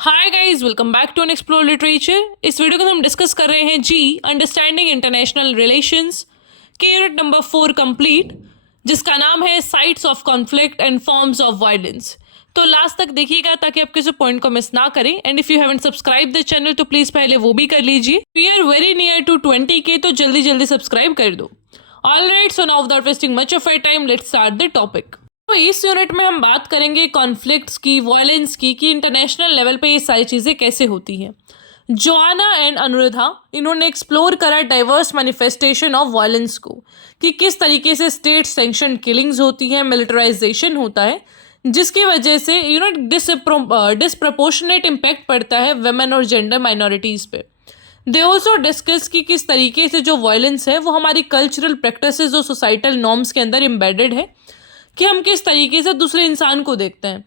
Hi guys, welcome back to explore literature. इस video को हम डिस्कस कर रहे हैं अंडरस्टैंडिंग इंटरनेशनल रिलेशंस के यूनिट नंबर 4 कंप्लीट, जिसका नाम है sites of conflict and forms of violence. तो लास्ट तक देखिएगा ताकि आप किसी पॉइंट को मिस ना करें। And if you haven't subscribe the channel तो प्लीज पहले वो भी कर लीजिए। We are very near to 20K, तो जल्दी जल्दी सब्सक्राइब कर दो। Alright, so now without wasting much of your time let's start the topic. तो इस यूनिट में हम बात करेंगे कॉन्फ्लिक्ट्स की, वायलेंस की, कि इंटरनेशनल लेवल पे ये सारी चीज़ें कैसे होती हैं। जोआना एंड अनुराधा इन्होंने एक्सप्लोर करा डाइवर्स मैनिफेस्टेशन ऑफ वायलेंस को, कि किस तरीके से स्टेट सैंक्शन किलिंग्स होती हैं, मिलिटराइजेशन होता है, जिसकी वजह से डिसप्रपोर्शनेट इम्पैक्ट पड़ता है वेमेन और जेंडर माइनॉरिटीज़ पे। दे ऑल्सो डिस्कस कि किस तरीके से जो वायलेंस है वो हमारी कल्चरल प्रैक्टिसेस और सोसाइटल नॉर्म्स के अंदर एम्बेडेड है, कि हम किस तरीके से दूसरे इंसान को देखते हैं।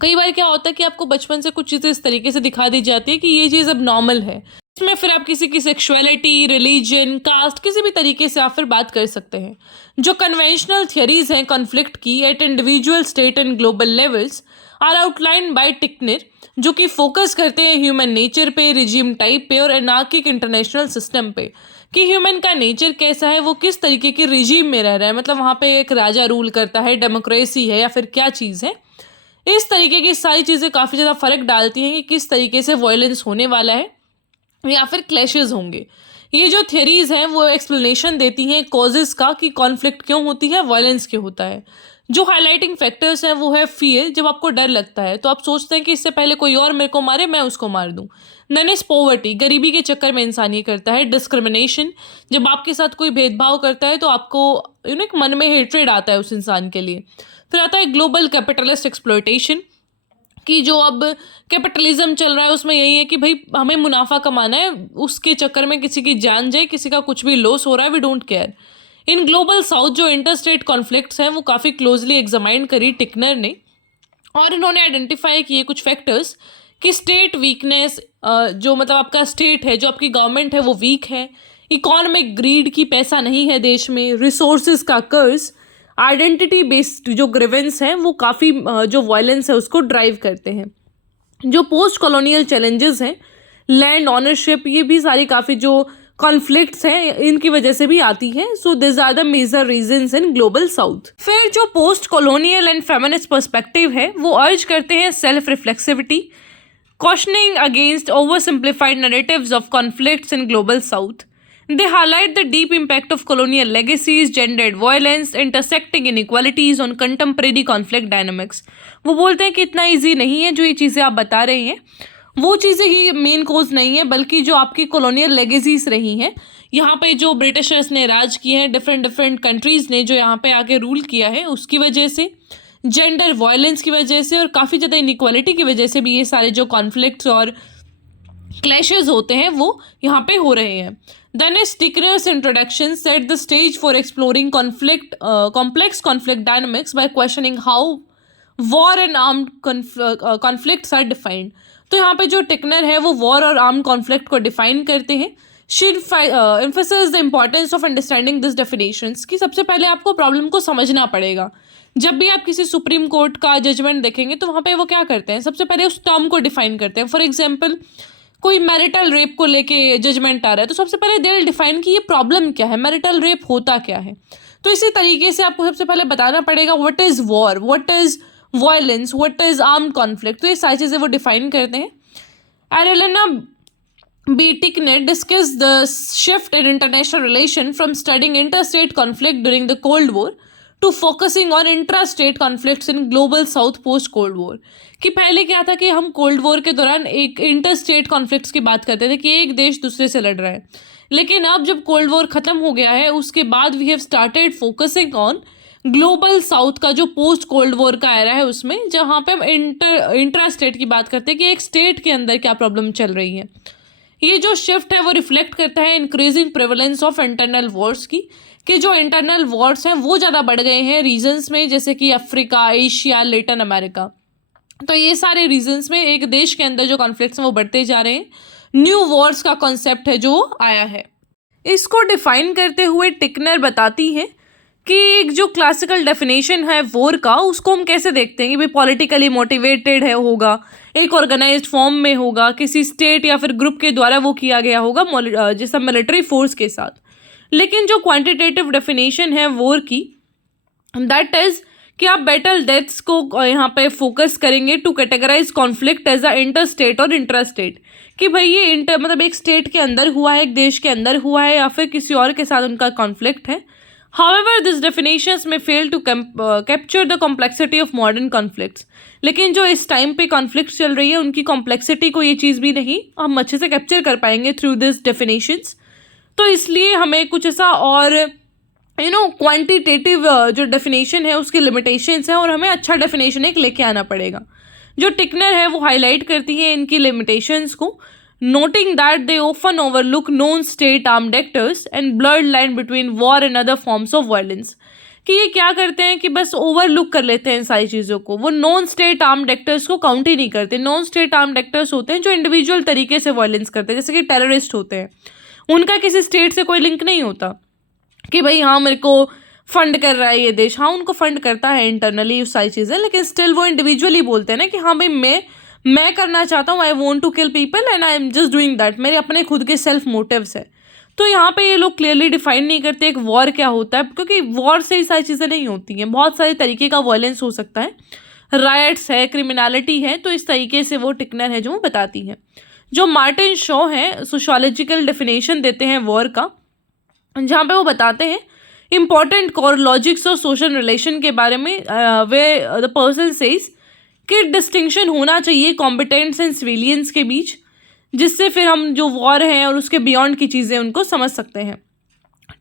कई बार क्या होता है कि आपको बचपन से कुछ चीज़ें इस तरीके से दिखा दी जाती है कि ये चीज़ अब नॉर्मल है। इसमें फिर आप किसी की सेक्सुअलिटी, रिलीजन, कास्ट, किसी भी तरीके से आप फिर बात कर सकते हैं। जो कन्वेंशनल थियरीज हैं कॉन्फ्लिक्ट की at individual, state and global levels are outline by Tickner, जो कि फोकस करते हैं ह्यूमन नेचर पे, रिजीम टाइप पे और एनार्किक इंटरनेशनल सिस्टम पे, कि ह्यूमन का नेचर कैसा है, वो किस तरीके के रिजीम में रह रहा है, मतलब वहाँ पे एक राजा रूल करता है, डेमोक्रेसी है या फिर क्या चीज़ है। इस तरीके की सारी चीज़ें काफ़ी ज़्यादा फर्क डालती हैं कि किस तरीके से वायलेंस होने वाला है या फिर क्लैशेस होंगे। ये जो थियरीज हैं वो एक्सप्लेनेशन देती हैं कॉजेज़ का, कि कॉन्फ्लिक्ट क्यों होती है, वायलेंस क्यों होता है। जो हाईलाइटिंग फैक्टर्स हैं वो है फियर, जब आपको डर लगता है तो आप सोचते हैं कि इससे पहले कोई और मेरे को मारे मैं उसको मार दूं। देन इज पॉवर्टी, गरीबी के चक्कर में इंसान ये करता है। डिस्क्रिमिनेशन, जब आपके साथ कोई भेदभाव करता है तो आपको एक मन में हेट्रेड आता है उस इंसान के लिए। फिर आता है ग्लोबल कैपिटलिस्ट एक्सप्लॉयटेशन, कि जो अब कैपिटलिज्म चल रहा है उसमें यही है कि भाई हमें मुनाफा कमाना है, उसके चक्कर में किसी की जान जाए, किसी का कुछ भी लॉस हो रहा है, we don't care. In global south जो इंटरस्टेट कॉन्फ्लिक्ट्स हैं वो काफ़ी क्लोजली एग्जामाइन करी टिकनर ने, और इन्होंने आइडेंटिफाई किए कुछ फैक्टर्स, कि स्टेट वीकनेस, जो मतलब आपका स्टेट है, जो आपकी गवर्नमेंट है वो वीक है। इकोनॉमिक ग्रीड, की पैसा नहीं है देश में। रिसोर्सेज का कर्ज। आइडेंटिटी बेस्ड जो ग्रीवेंस हैं वो काफ़ी जो वायलेंस है उसको ड्राइव करते हैं। जो पोस्ट कॉलोनियल चैलेंजेस हैं, लैंड ऑनरशिप, ये भी सारी काफ़ी जो कॉन्फ्लिक्ट्स हैं इनकी वजह से भी आती हैं। So this are the major reasons in global south. फिर जो post colonial and feminist perspective है वो अर्ज करते हैं self reflexivity, cautioning against oversimplified narratives of conflicts in global south. They highlight the deep impact of colonial legacies, gendered violence, intersecting inequalities on contemporary conflict dynamics. वो बोलते हैं कि इतना easy नहीं है जो ये चीज़ें आप बता रहे हैं, वो चीज़ें ही मेन कोज नहीं है, बल्कि जो आपकी कॉलोनियल लेगेसीज रही हैं, यहाँ पे जो ब्रिटिशर्स ने राज किए हैं, डिफरेंट डिफरेंट कंट्रीज़ ने जो यहाँ पे आके रूल किया है, उसकी वजह से, जेंडर वायलेंस की वजह से और काफ़ी ज़्यादा इनइक्वालिटी की वजह से भी ये सारे जो कॉन्फ्लिक्ट्स और क्लैशेस होते हैं वो यहाँ पे हो रहे हैं। Then Tickner's introduction set the stage for exploring complex conflict dynamics by questioning how war and armed conflicts are defined. तो यहाँ पे जो टिकनर है वो वॉर और आर्म्ड कॉन्फ्लिक्ट को डिफाइन करते हैं। She emphasise the importance of understanding this definitions, कि सबसे पहले आपको प्रॉब्लम को समझना पड़ेगा। जब भी आप किसी सुप्रीम कोर्ट का जजमेंट देखेंगे तो वहाँ पे वो क्या करते हैं, सबसे पहले उस टर्म को डिफाइन करते हैं। फॉर एग्जांपल, कोई मैरिटल रेप को लेके जजमेंट आ रहा है तो सबसे पहले दे विल डिफाइन कि ये प्रॉब्लम क्या है, मैरिटल रेप होता क्या है। तो इसी तरीके से आपको सबसे पहले बताना पड़ेगा what is war, what is violence, what is armed conflict. तो ये सारी चीज़ें वो डिफाइन करते हैं। एरेलिना B. Tickner discussed the shift in international relation from studying interstate conflict during the Cold War to focusing on intrastate conflicts in global South post Cold War। कि पहले क्या था कि हम कोल्ड वॉर के दौरान एक इंटरस्टेट कॉन्फ्लिक्ट्स की बात करते थे, कि एक देश दूसरे से लड़ रहा है। लेकिन अब जब कोल्ड वॉर ख़त्म हो गया है उसके बाद we have started focusing on global south का जो पोस्ट कोल्ड वॉर का एरा है, उसमें जहाँ पे हम इंट्रास्टेट की बात करते हैं कि एक स्टेट के अंदर क्या प्रॉब्लम चल रही है। ये जो शिफ्ट है वो रिफ्लेक्ट करता है increasing prevalence of internal Wars की, कि जो इंटरनल वॉर्स हैं वो ज़्यादा बढ़ गए हैं रीजन्स में, जैसे कि अफ्रीका, एशिया, लेटिन अमेरिका। तो ये सारे रीजन्स में एक देश के अंदर जो कॉन्फ्लिक्ट्स हैं वो बढ़ते जा रहे हैं। न्यू वॉर्स का कॉन्सेप्ट है जो आया है। इसको डिफाइन करते हुए टिकनर बताती है कि एक जो क्लासिकल डेफिनेशन है वॉर का, उसको हम कैसे देखते हैं कि भाई पॉलिटिकली मोटिवेटेड है होगा, एक ऑर्गेनाइज्ड फॉर्म में होगा, किसी स्टेट या फिर ग्रुप के द्वारा वो किया गया होगा जैसा मिलिट्री फोर्स के साथ। लेकिन जो क्वांटिटेटिव डेफिनेशन है वॉर की, दैट इज कि आप बैटल डेथ्स को यहाँ पे फोकस करेंगे to categorise conflict as a inter state और इंट्रा स्टेट, कि भाई ये इंटर मतलब एक स्टेट के अंदर हुआ है, एक देश के अंदर हुआ है, या फिर किसी और के साथ उनका कॉन्फ्लिक्ट है। However, these definitions may fail to capture the complexity of modern conflicts. लेकिन जो इस टाइम पे कॉन्फ्लिक्ट चल रही है उनकी कॉम्प्लेक्सिटी को ये चीज़ भी नहीं हम अच्छे से कैप्चर कर पाएंगे थ्रू दिस डेफिनेशंस। तो इसलिए हमें कुछ ऐसा और क्वांटिटेटिव जो डेफिनेशन है उसकी लिमिटेशंस है, और हमें अच्छा डेफिनेशन एक लेके आना पड़ेगा। जो टिकनर है वो हाईलाइट करती है इनकी लिमिटेशंस को, noting that they often overlook known state armed actors and blurred line between war and other forms of violence। कि ये क्या करते हैं कि बस ओवरलुक कर लेते हैं इन सारी चीज़ों को, वो नॉन स्टेट आर्म्ड एक्टर्स को काउंट ही नहीं करते। नॉन स्टेट आर्म्ड एक्टर्स होते हैं जो इंडिविजुअल तरीके से वायलेंस करते हैं, जैसे कि टेररिस्ट होते हैं, उनका किसी स्टेट से कोई लिंक नहीं होता कि भाई हाँ मेरे को फंड कर रहा है ये देश, हाँ उनको फंड करता है इंटरनली उस सारी चीज़ें, लेकिन स्टिल वो इंडिविजुअली बोलते हैं ना कि हाँ भाई मैं करना चाहता हूँ, I want to kill people and I am just doing that, मेरे अपने खुद के सेल्फ मोटिव्स है। तो यहाँ पे ये लोग क्लियरली डिफाइन नहीं करते एक वॉर क्या होता है, क्योंकि वॉर से ही सारी चीज़ें नहीं होती हैं, बहुत सारे तरीके का वायलेंस हो सकता है, राइट्स है, क्रिमिनलिटी है। तो इस तरीके से वो टिकनर है जो वो बताती है। जो मार्टिन शॉ है सोशोलॉजिकल डेफिनेशन देते हैं वॉर का, जहाँ पे वो बताते हैं इंपॉर्टेंट कोर लॉजिक्स और सोशल रिलेशन के बारे में, वे द पर्सन सेज कि डिस्टिंक्शन होना चाहिए कॉम्पिटेंट्स एंड सिविलियंस के बीच, जिससे फिर हम जो वॉर है और उसके बियॉन्ड की चीज़ें उनको समझ सकते हैं।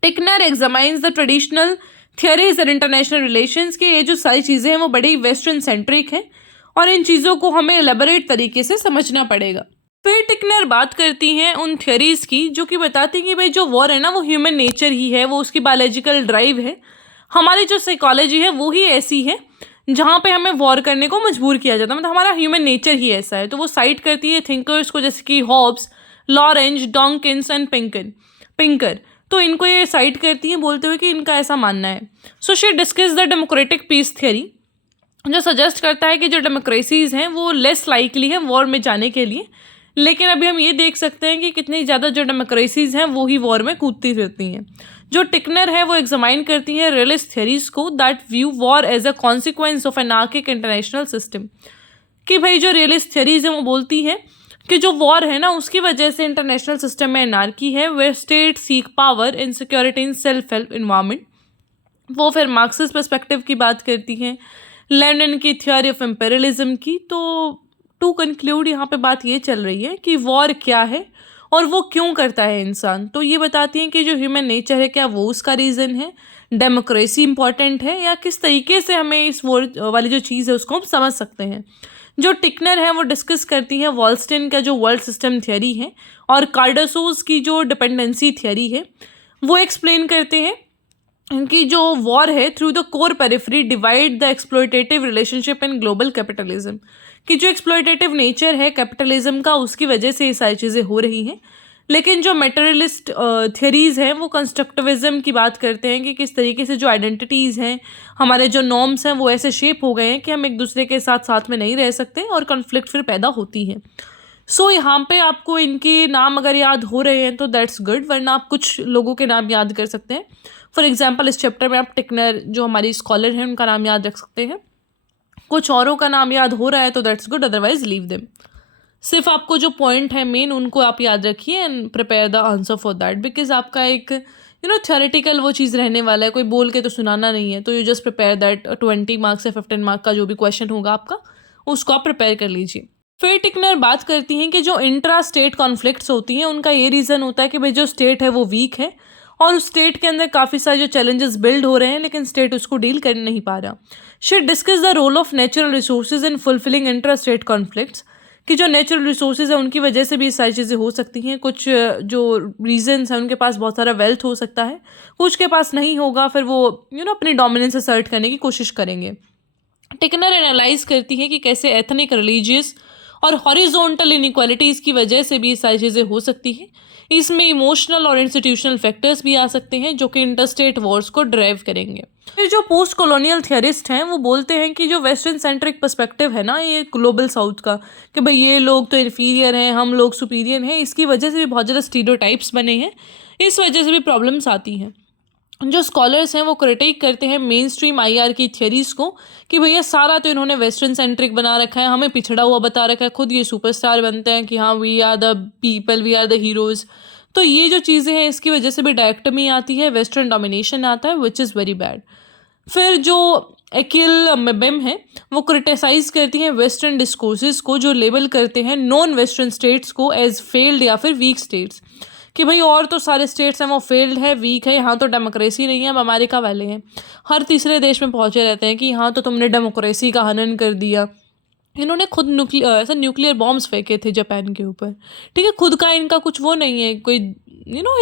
Tickner examines the traditional theories and international relations के, ये जो सारी चीज़ें हैं वो बड़ी वेस्टर्न सेंट्रिक हैं और इन चीज़ों को हमें एलेबोरेट तरीके से समझना पड़ेगा। फिर टिकनर बात करती हैं उन थियरीज़ की जो कि बताती हैं कि भाई जो वॉर है ना वो ह्यूमन नेचर ही है, वो उसकी बायोलॉजिकल ड्राइव है, हमारी जो साइकोलॉजी है वो ही ऐसी है जहाँ पे हमें वॉर करने को मजबूर किया जाता है, मतलब हमारा ह्यूमन नेचर ही ऐसा है। तो वो साइट करती है थिंकर्स को जैसे कि Hobbes, Lorenz, Dawkins and Pinker. तो इनको ये साइट करती हैं बोलते हुए कि इनका ऐसा मानना है। So she discuss the democratic peace theory, जो सजेस्ट करता है कि जो डेमोक्रेसीज हैं वो लेस लाइकली है वॉर में जाने के लिए, लेकिन अभी हम ये देख सकते हैं कि कितनी ज़्यादा जो डेमोक्रेसीज हैं वो ही वॉर में कूदती रहती हैं। जो टिकनर है वो एग्जामाइन करती है रियलिस्ट थियरीज को that view war as a consequence of anarchic international system, कि भाई जो रियलिस्ट थियरीज हैं वो बोलती हैं कि जो वॉर है ना उसकी वजह से इंटरनेशनल सिस्टम में एनार्की है, where state seek power, insecurity in self help environment. वो फिर मार्क्सिस्ट पर्सपेक्टिव की बात करती हैं, लेनिन की थियोरी ऑफ एम्पेरियलिज्म की। तो टू कंक्लूड यहाँ पे बात ये चल रही है कि वॉर क्या है और वो क्यों करता है इंसान। तो ये बताती हैं कि जो ह्यूमन नेचर है क्या वो उसका रीज़न है, डेमोक्रेसी इंपॉर्टेंट है, या किस तरीके से हमें इस वॉर वाली जो चीज़ है उसको हम समझ सकते हैं। जो टिकनर है वो डिस्कस करती हैं वॉल्स्टिन का जो वर्ल्ड सिस्टम थियरी है और कार्डोसोस की जो डिपेंडेंसी थियरी है। वो एक्सप्लेन करते हैं कि जो वॉर है through the core periphery divide the exploitative relationship in global capitalism, कि जो एक्सप्लॉयटेटिव नेचर है कैपिटलिज्म का उसकी वजह से ये सारी चीज़ें हो रही हैं। लेकिन जो मेटेरियलिस्ट थियरीज़ हैं वो कंस्ट्रक्टिविज्म की बात करते हैं कि किस तरीके से जो आइडेंटिटीज़ हैं, हमारे जो नॉर्म्स हैं वो ऐसे शेप हो गए हैं कि हम एक दूसरे के साथ साथ में नहीं रह सकते और कॉन्फ्लिक्ट फिर पैदा होती है। सो यहाँ पे आपको इनके नाम अगर याद हो रहे हैं तो दैट्स गुड, वरना आप कुछ लोगों के नाम याद कर सकते हैं। फॉर एग्जाम्पल इस चैप्टर में आप टिकनर जो हमारी स्कॉलर हैं उनका नाम याद रख सकते हैं, कुछ औरों का नाम याद हो रहा है तो that's good, otherwise leave them. सिर्फ आपको जो पॉइंट है मेन उनको आप याद रखिए and prepare the answer for that, because आपका एक थ्योरेटिकल वो चीज़ रहने वाला है, कोई बोल के तो सुनाना नहीं है। तो you just prepare that 20 marks या 15 मार्क का जो भी क्वेश्चन होगा आपका उसको आप प्रिपेयर कर लीजिए। फिर टिकनर बात करती हैं कि जो इंट्रा स्टेट कॉन्फ्लिक्ट्स होती हैं उनका ये रीज़न होता है कि भाई जो स्टेट है वो वीक है और उस स्टेट के अंदर काफ़ी सारे जो चैलेंजेस बिल्ड हो रहे हैं लेकिन स्टेट उसको डील कर नहीं पा रहा। She discuss the role of natural resources in fulfilling intra state conflicts, कि जो नेचुरल रिसोर्सेज है उनकी वजह से भी ये सारी चीज़ें हो सकती हैं। कुछ जो रीजन्स हैं उनके पास बहुत सारा वेल्थ हो सकता है, कुछ के पास नहीं होगा, फिर वो अपनी डोमिनेंस असर्ट करने की कोशिश करेंगे। टिकनर एनालाइज करती है कि कैसे एथनिक, रिलीजियस और हॉरिजॉन्टल इनइक्वालिटीज़ की वजह से भी ये सारी चीज़ें हो सकती हैं। इसमें इमोशनल और इंस्टीट्यूशनल फैक्टर्स भी आ सकते हैं जो कि इंटरस्टेट वॉर्स को ड्राइव करेंगे। फिर जो पोस्ट कॉलोनियल थियरिस्ट हैं वो बोलते हैं कि जो वेस्टर्न सेंट्रिक पर्सपेक्टिव है ना ये ग्लोबल साउथ का, कि भाई ये लोग तो इन्फीरियर हैं, हम लोग सुपीरियर हैं, इसकी वजह से भी बहुत ज़्यादा स्टीरियोटाइप्स बने हैं, इस वजह से भी प्रॉब्लम्स आती हैं। जो स्कॉलर्स हैं वो क्रिटिक करते हैं मेन स्ट्रीम आईआर की थियरीज़ को कि भैया सारा तो इन्होंने वेस्टर्न सेंट्रिक बना रखा है, हमें पिछड़ा हुआ बता रखा है, खुद ये सुपरस्टार बनते हैं कि हाँ we are the people, we are the heroes. तो ये जो चीज़ें हैं इसकी वजह से भी डायक्टमी आती है, वेस्टर्न डोमिनेशन आता है, विच इज़ वेरी बैड। फिर जो एकिल मेबेम है वो क्रिटिसाइज करती हैं वेस्टर्न डिस्कोर्सेस को जो लेबल करते हैं नॉन वेस्टर्न स्टेट्स को एज फेल्ड या फिर वीक स्टेट्स, कि भाई और तो सारे स्टेट्स हैं वो फेल्ड है, वीक है, यहाँ तो डेमोक्रेसी नहीं है, अब अमेरिका वाले हैं हर तीसरे देश में पहुँचे रहते हैं कि यहाँ तो तुमने डेमोक्रेसी का हनन कर दिया। इन्होंने खुद ऐसा न्यूक्लियर बॉम्ब्स फेंके थे जापान के ऊपर, ठीक है, खुद का इनका कुछ वो नहीं है, कोई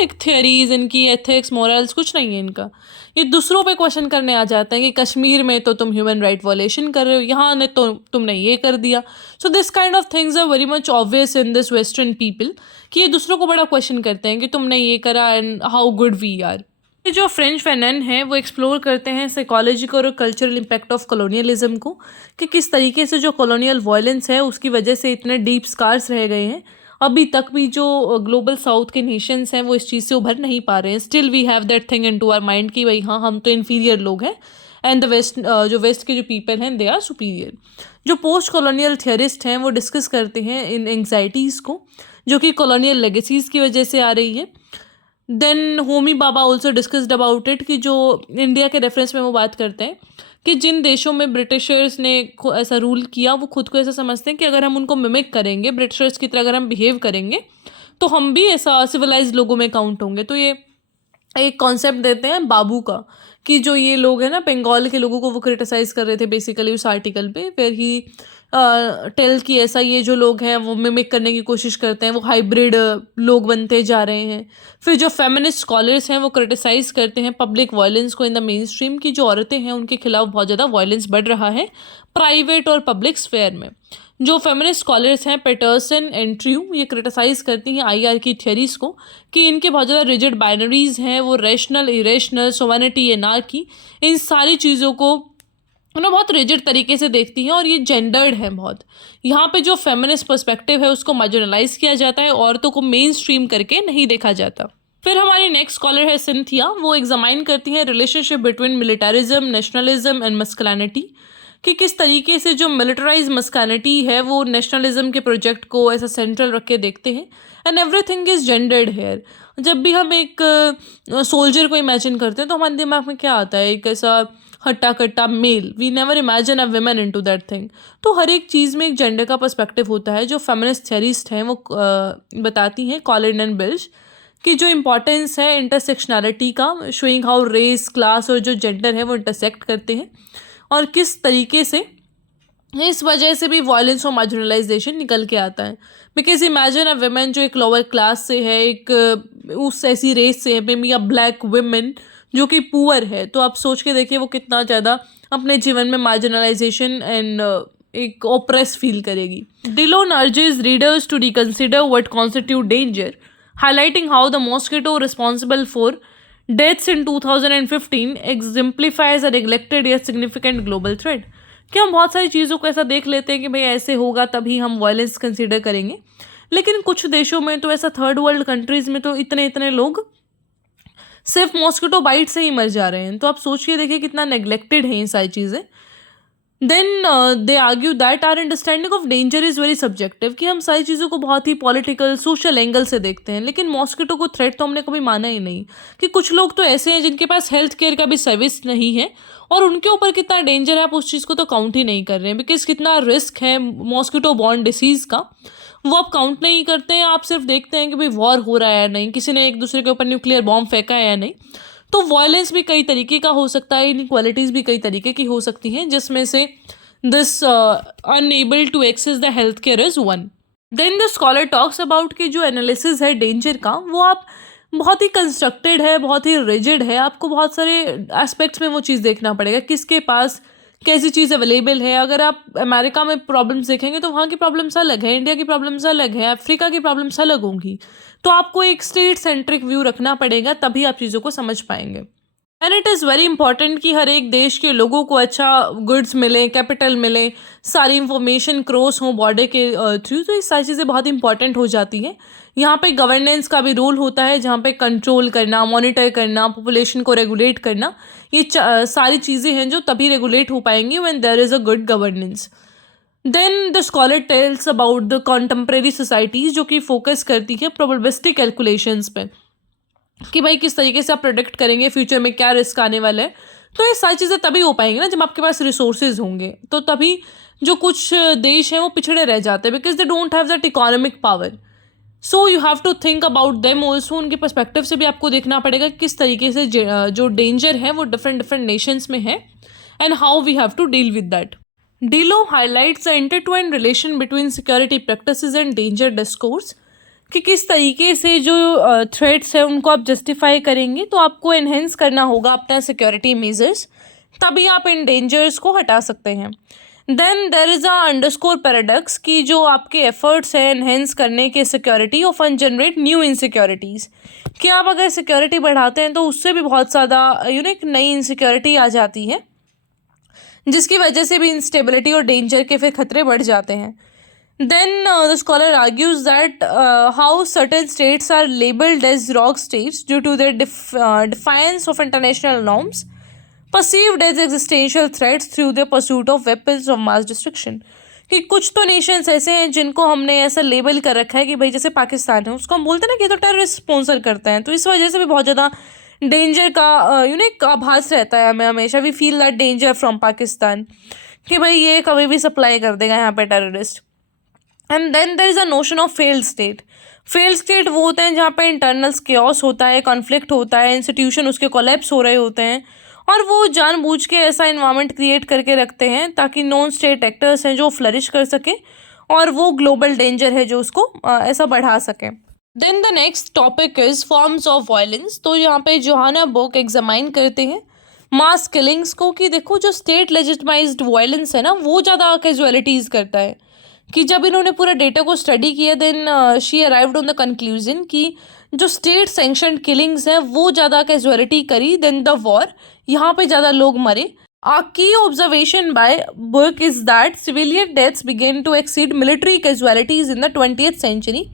एक थियरीज इनकी, एथिक्स, मोरल्स कुछ नहीं है इनका। ये दूसरों पे क्वेश्चन करने आ जाते हैं कि कश्मीर में तो तुम ह्यूमन राइट वायलेशन कर रहे हो, यहाँ ने तो तुमने ये कर दिया। So this kind of things are very much obvious in this western people कि ये दूसरों को बड़ा क्वेश्चन करते हैं कि तुमने ये करा and how good we are. ये जो फ्रेंच फैनन है वो एक्सप्लोर करते हैं साइकोलॉजिकल और कल्चरल इम्पैक्ट ऑफ कॉलोनियलिज्म को, कि किस तरीके से जो कॉलोनियल वायलेंस है उसकी वजह से इतने डीप स्कार्स रह गए हैं। अभी तक भी जो ग्लोबल साउथ के नेशंस हैं वो इस चीज़ से उभर नहीं पा रहे हैं। Still we have that thing into our mind कि भाई हाँ हम तो इन्फीरियर लोग हैं एंड द वेस्ट, जो वेस्ट के जो पीपल हैं दे आर सुपीरियर। जो पोस्ट कॉलोनियल थियरिस्ट हैं वो डिस्कस करते हैं इन एंग्जाइटीज़ को जो कि कॉलोनियल लेगेसीज़ की वजह से आ रही है। Then Homi Bhabha also discussed about it कि जो इंडिया के रेफरेंस में वो बात करते हैं कि जिन देशों में ब्रिटिशर्स ने ऐसा रूल किया वो खुद को ऐसा समझते हैं कि अगर हम उनको मिमिक करेंगे, ब्रिटिशर्स की तरह अगर हम बिहेव करेंगे तो हम भी ऐसा सिविलाइज लोगों में काउंट होंगे। तो ये एक कॉन्सेप्ट देते हैं बाबू का कि जो ये लोग हैं ना बंगाल के लोगों को वो क्रिटिसाइज़ कर रहे थे बेसिकली उस आर्टिकल पे, फिर ही टेल कि ऐसा ये जो लोग हैं वो मिमिक करने की कोशिश करते हैं, वो हाइब्रिड लोग बनते जा रहे हैं। फिर जो फेमिनिस्ट स्कॉलर्स हैं वो क्रिटिसाइज़ करते हैं पब्लिक वायलेंस को इन द मेन स्ट्रीम की जो औरतें हैं उनके खिलाफ बहुत ज़्यादा वायलेंस बढ़ रहा है प्राइवेट और पब्लिक स्फेयर में। जो फेमिनिस्ट स्कॉलर्स हैं पेटरसन एंड ट्रू ये क्रिटिसाइज़ करती हैं आईआर की थ्योरीज़ को कि इनके बहुत ज़्यादा रिजिड बाइनरीज हैं, वो रेशनल, इरेशनल, सोवेनिटी, एनार्की, इन सारी चीज़ों को बहुत रिजिड तरीके से देखती हैं और ये जेंडर्ड है बहुत। यहाँ पे जो फेमिनिस्ट पर्सपेक्टिव है उसको मार्जिनलाइज किया जाता है, औरतों को मेन स्ट्रीम करके नहीं देखा जाता। फिर हमारी नेक्स्ट स्कॉलर है सिंथिया, वो एग्जामाइन करती हैं relationship between militarism, nationalism and masculinity, कि किस तरीके से जो मिलिटराइज मस्कुलिनिटी है वो नेशनलिज्म के प्रोजेक्ट को ऐसा सेंट्रल रख के देखते हैं and everything is gendered here. जब भी हम एक सोल्जर को इमेजिन करते हैं तो हमारे दिमाग में क्या आता है, एक ऐसा हट्टा कट्टा male, we never imagine a women into that thing. तो हर एक चीज़ में एक जेंडर का पर्सपेक्टिव होता है। जो फेमिनिस्ट थ्योरिस्ट हैं वो बताती हैं कॉलिन एंड बिल्ज कि जो इम्पोर्टेंस है इंटरसेक्शनैलिटी का, शोइंग हाउ रेस, क्लास और जो जेंडर है वो इंटरसेक्ट करते हैं और किस तरीके से इस वजह से भी वायलेंस और मार्जिनलाइजेशन निकल के आता है। बिकॉज इमेजिन अ वुमेन जो एक लोअर क्लास से है, एक उस ऐसी रेस से है, may be a black women जो कि पुअर है, तो आप सोच के देखिए वो कितना ज़्यादा अपने जीवन में मार्जिनलाइजेशन एंड एक ओप्रेस फील करेगी। Dillon urges readers to reconsider what constitute danger, highlighting how the mosquito responsible for deaths in 2015 exemplifies a neglected yet significant global threat। कि हम बहुत सारी चीज़ों को ऐसा देख लेते हैं कि भाई ऐसे होगा तभी हम वायलेंस कंसिडर करेंगे, लेकिन कुछ देशों में तो ऐसा थर्ड वर्ल्ड कंट्रीज़ में तो इतने इतने लोग सिर्फ मॉस्किटो बाइट से ही मर जा रहे हैं। तो आप सोचिए देखिए कितना नेग्लेक्टेड है ये सारी चीज़ें। Then they argue that our understanding of danger is very subjective, कि हम सारी चीज़ों को बहुत ही पॉलिटिकल, सोशल एंगल से देखते हैं, लेकिन मॉस्किटो को थ्रेट तो हमने कभी माना ही नहीं। कि कुछ लोग तो ऐसे हैं जिनके पास हेल्थ केयर का भी सर्विस नहीं है और उनके ऊपर कितना डेंजर है आप उस चीज़ को तो काउंट ही नहीं कर रहे हैं। बिकॉज कितना रिस्क है मॉस्किटो बॉर्न डिसीज़ का वो आप काउंट नहीं करते हैं। आप सिर्फ देखते हैं कि भाई वॉर हो रहा है या नहीं, किसी ने एक दूसरे के ऊपर न्यूक्लियर बॉम्ब फेंका है या नहीं। तो वायलेंस भी कई तरीके का हो सकता है, इनइक्वालिटीज़ भी कई तरीके की हो सकती हैं, जिसमें से this unable to access the healthcare is one। Then the scholar talks about कि जो एनालिसिस है डेंजर का वो आप बहुत ही कंस्ट्रक्टेड है, बहुत ही रिजिड है, आपको बहुत सारे एस्पेक्ट्स में वो चीज़ देखना पड़ेगा, किसके पास कैसी चीज़ अवेलेबल है। अगर आप अमेरिका में प्रॉब्लम्स देखेंगे तो वहाँ की प्रॉब्लम्स अलग है, इंडिया की प्रॉब्लम्स अलग है, अफ्रीका की प्रॉब्लम्स अलग होंगी। तो आपको एक स्टेट सेंट्रिक व्यू रखना पड़ेगा, तभी आप चीज़ों को समझ पाएंगे। And it is very important कि हर एक देश के लोगों को अच्छा गुड्स मिले, कैपिटल मिले, सारी इंफॉर्मेशन क्रॉस हो बॉर्डर के थ्रू। तो ये सारी चीज़ें बहुत इंपॉर्टेंट हो जाती हैं। यहाँ पे गवर्नेंस का भी रोल होता है, जहाँ पे कंट्रोल करना, मॉनिटर करना, पॉपुलेशन को रेगुलेट करना, ये सारी चीज़ें हैं जो तभी रेगुलेट हो पाएंगी when there is a good governance. Then the scholar tells about the contemporary societies, जो कि फोकस करती है प्रोबेबिलिस्टिक कैलकुलेशंस पे, कि भाई किस तरीके से आप प्रोडिक्ट करेंगे फ्यूचर में क्या रिस्क आने वाला है। तो ये सारी चीज़ें तभी हो पाएंगी ना जब आपके पास रिसोर्सेज होंगे। तो तभी जो कुछ देश हैं वो पिछड़े रह जाते हैं, because they don't have that economic power. So you have to think about them also. उनके पर्सपेक्टिव से भी आपको देखना पड़ेगा किस तरीके से जो डेंजर है वो डिफरेंट डिफरेंट नेशंस में है, and how we have to deal with that. Dillon highlights the intertwined relation between security practices and danger discourse, कि किस तरीके से जो थ्रेट्स है उनको आप जस्टिफाई करेंगे। तो आपको एनहेंस करना होगा अपना सिक्योरिटी मेजर्स, तभी आप इन डेंजर्स को हटा सकते हैं। Then there is a underscore paradox, कि जो आपके एफर्ट्स हैं एनहेंस करने के security often generate new insecurities, कि आप अगर सिक्योरिटी बढ़ाते हैं तो उससे भी बहुत ज़्यादा एक नई इनसिक्योरिटी आ जाती है, जिसकी वजह से भी इंस्टेबिलिटी और डेंजर के फिर खतरे बढ़ जाते हैं। Then the scholar argues that how certain states are labeled as rogue states due to their defiance of international norms, perceived as existential threats through their pursuit of weapons of mass destruction। कि कुछ तो Nations ऐसे हैं जिनको हमने ऐसा label कर रखा है कि भाई जैसे पाकिस्तान है, उसको हम बोलते हैं ना कि ये तो टेररिस्ट स्पॉन्सर करते हैं। तो इस वजह से भी बहुत ज़्यादा डेंजर का एक आभास रहता है हमें हमेशा। We feel that danger from Pakistan, कि भाई ये कभी भी सप्लाई कर देगा यहाँ पे terrorist. And then there is a notion of failed state. Failed state वो होते हैं जहाँ पे इंटरनल केओस होता है, कॉन्फ्लिक्ट होता है, इंस्टीट्यूशन उसके कोलैप्स हो रहे होते हैं, और वो जानबूझ के ऐसा इन्वायरमेंट क्रिएट करके रखते हैं ताकि नॉन स्टेट एक्टर्स हैं जो फ्लरिश कर सकें, और वो ग्लोबल डेंजर है जो उसको ऐसा बढ़ा सकें। Then the next topic is forms of violence. तो यहाँ पे जोहाना बुक एग्जामाइन करते हैं मास किलिंग्स को, कि देखो जो स्टेट लेजिटिमाइज्ड वायलेंस है ना वो ज़्यादा कैजुअलिटीज़ करता है। कि जब इन्होंने पूरा डेटा को स्टडी किया, then she arrived on the conclusion कि जो स्टेट सैंक्शनड किलिंग्स हैं वो ज़्यादा कैजुअलिटी करी देन द वॉर, यहाँ पे ज़्यादा लोग मरे। A key observation by Burke is that civilian deaths began to exceed military casualties in the 20th century,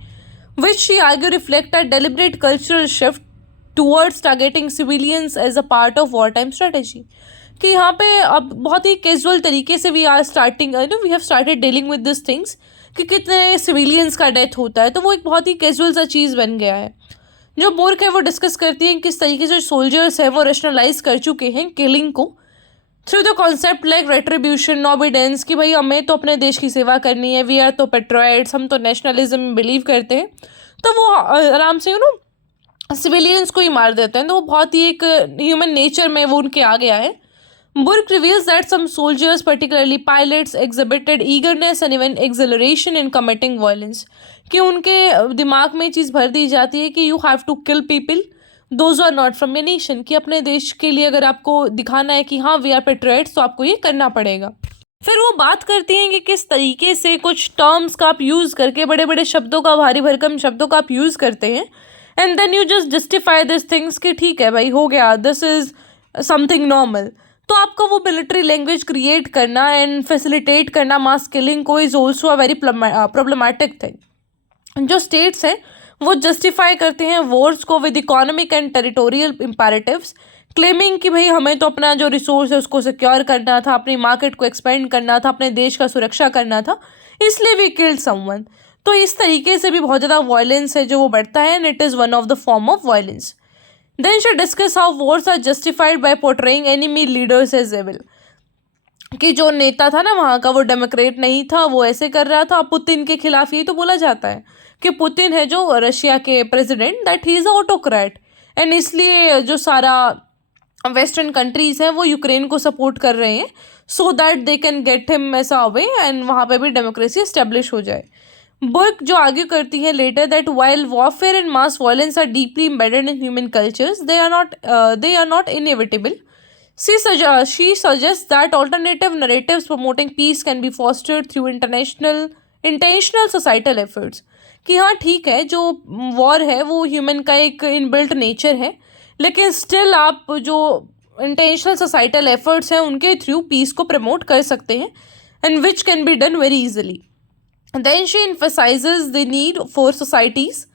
which she argued reflect a deliberate cultural shift towards targeting civilians as a part of wartime strategy। कि यहाँ पे अब बहुत ही casual तरीके से we have started dealing with this things, कि कितने civilians का डेथ होता है, तो वो एक बहुत ही कैजुअल सा चीज़ बन गया है। जो बोर्क है वो डिस्कस करती हैं किस तरीके से सोल्जर्स है वो रेशनलाइज कर चुके हैं किलिंग को through the concept like retribution, obedience, कि भाई हमें तो अपने देश की सेवा करनी है, वी आर तो पेट्रोइट्स, हम तो नेशनलिज्म में बिलीव करते हैं, तो वो आराम से सिविलियंस को ही मार देते हैं। तो वो बहुत ही एक ह्यूमन नेचर में वो उनके आ गया है। Burke reveals that some soldiers, particularly pilots, exhibited eagerness and even exhilaration in committing violence, कि उनके दिमाग में चीज़ भर दी जाती है कि you have to kill people, those are not from your nation, कि अपने देश के लिए अगर आपको दिखाना है कि हाँ we are patriots तो आपको ये करना पड़ेगा। फिर वो बात करती हैं कि किस तरीके से कुछ टर्म्स का आप यूज़ करके, बड़े बड़े शब्दों का, भारी भरकम शब्दों का आप यूज़ करते हैं, and then you just justify this things कि ठीक है भाई हो गया, दिस इज़ समथिंग नॉर्मल। तो आपका वो मिलिट्री लैंग्वेज क्रिएट करना एंड फैसिलिटेट करना मास किलिंग को is also a very problematic thing. जो स्टेट्स हैं वो जस्टिफाई करते हैं वॉर्स को with economic and territorial imperatives, claiming कि भाई हमें तो अपना जो रिसोर्स है उसको सिक्योर करना था, अपनी मार्केट को एक्सपेंड करना था, अपने देश का सुरक्षा करना था, इसलिए वी किल्ड समवन। तो इस तरीके से भी बहुत ज़्यादा वायलेंस है जो वो बढ़ता है, and it is one of the form of violence. Then she discuss how wars are justified by portraying enemy leaders as evil, कि जो नेता था ना वहाँ का वो डेमोक्रेट नहीं था, वो ऐसे कर रहा था। पुतिन के खिलाफ ये तो बोला जाता है कि पुतिन है जो रशिया के president, that he is a autocrat, and इसलिए जो सारा वेस्टर्न कंट्रीज़ हैं वो यूक्रेन को सपोर्ट कर रहे हैं so that they can get him ऐसा अवे, एंड वहाँ पे भी डेमोक्रेसी इस्टेब्लिश हो जाए। बुर्क जो आर्ग्यू करती है later that while warfare and mass violence are deeply embedded in human cultures, they are not inevitable, She suggests that alternative narratives promoting peace can be fostered through intentional societal efforts. कि हाँ ठीक है, जो war है वो human का एक inbuilt nature है, लेकिन स्टिल आप जो इंटेंशनल सोसाइटल एफर्ट्स हैं उनके थ्रू पीस को प्रमोट कर सकते हैं, and which can be done very easily. Then she emphasizes the need for societies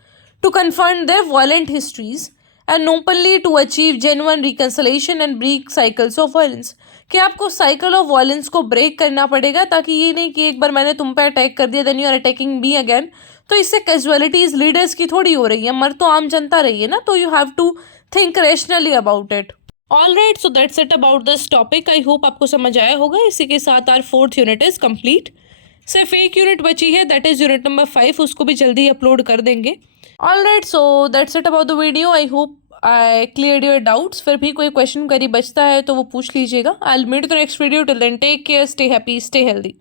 to confront their violent histories and openly to achieve genuine reconciliation and break cycles of violence. कि आपको cycle of violence को break करना पड़ेगा, ताकि ये नहीं कि एक बार मैंने तुम पे अटैक कर दिया then you are attacking me again, तो इससे कैजुअलिटीज लीडर्स की थोड़ी हो रही है, मर तो आम जनता रही है ना, तो you have to think rationally about it. All right, so that's it about this topic. I hope आपको समझ आया होगा. इसी के साथ are 4th unit is complete. सिर्फ एक यूनिट बची है, दैट इज यूनिट नंबर 5. उसको भी जल्दी अपलोड कर देंगे. All right, so that's it about the video. I hope I clear your doubts. फिर भी कोई क्वेश्चन करी बचता है तो वो पूछ लीजिएगा. I will meet the next video. Till then take care, stay happy, stay healthy.